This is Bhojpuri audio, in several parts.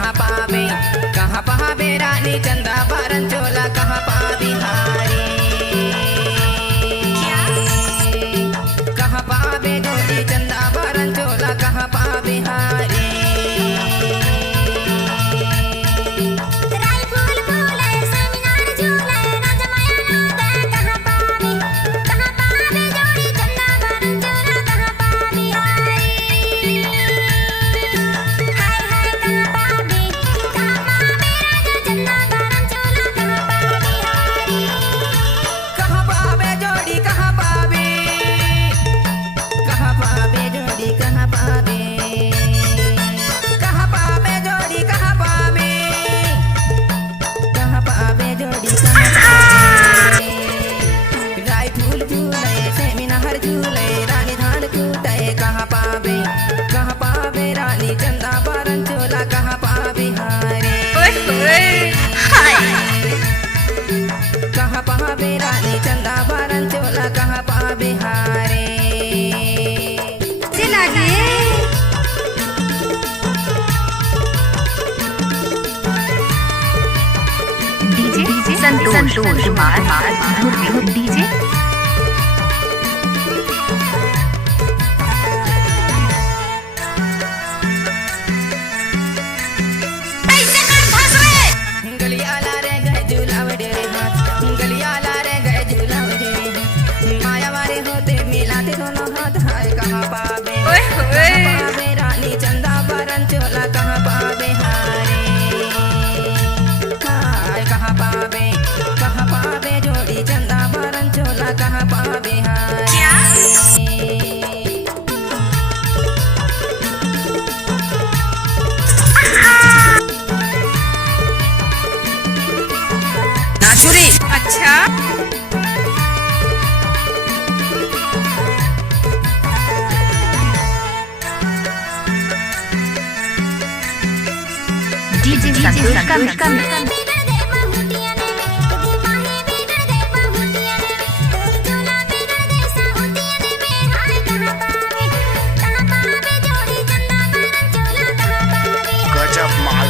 कहाँ पावे रानी चंदा बारन चोला कहाँ पावे हारे कहाँ पावे जोड़ी चंदा बारन चोला कहाँ पावे हारे कहाँ पावे रानी चंदा बारन चोला कहाँ पावे हारे डीजे संतोष कुमार डीजे कहाँ पावे रानी चंदा बारन चोला कहाँ पावे हारे कहाँ पावे जोड़ी चंदा बारन चोला कहाँ पावे हारे नाचुरी अच्छा संतोष गजब माल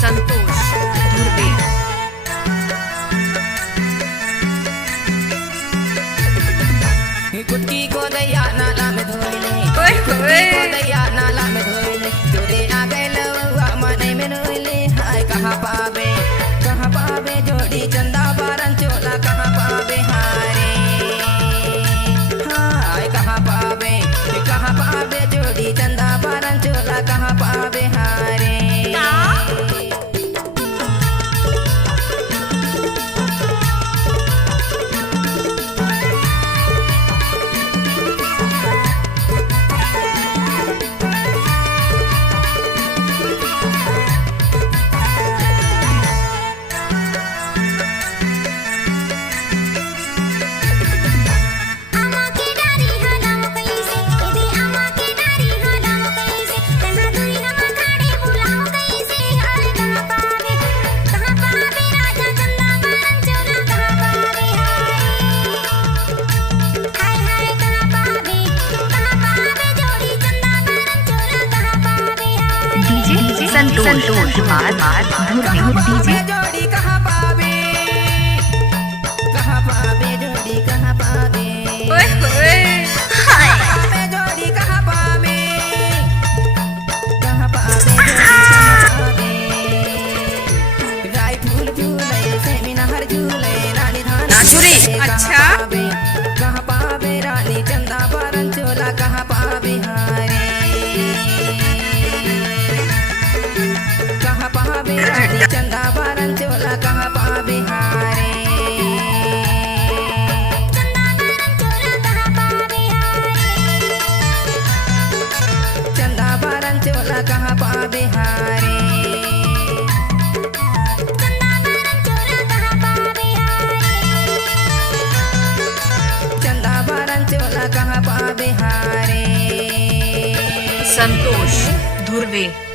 संतोष धुर्वे कुटकी को दैया नाला में धोइले को दैया नाला में धोइले तोरे आ गए लवा मने में रोइले हाय कहाँ पावे जोड़ी चंदा बारन चोला कहाँ पावे हारे हाय कहाँ पावे जोड़ी चंदा बारन चोला कहाँ पावे हारे संतोष कुमार डीजे जोड़ी कहाँ पावे जोड़ी कहाँ पावे जोड़ी कहाँ पावे राय फूल झूले सेमिनार झूले रानी नाचुरी अच्छा कहाँ पावे रानी चंदा बारन चोला कहाँ पावे हारे कहाँ पावे रानी चंदा बारन चोला कहाँ पावे हारे चंदा बारन चोला कहाँ पावे हारे चंदा संतोष धुर्वे।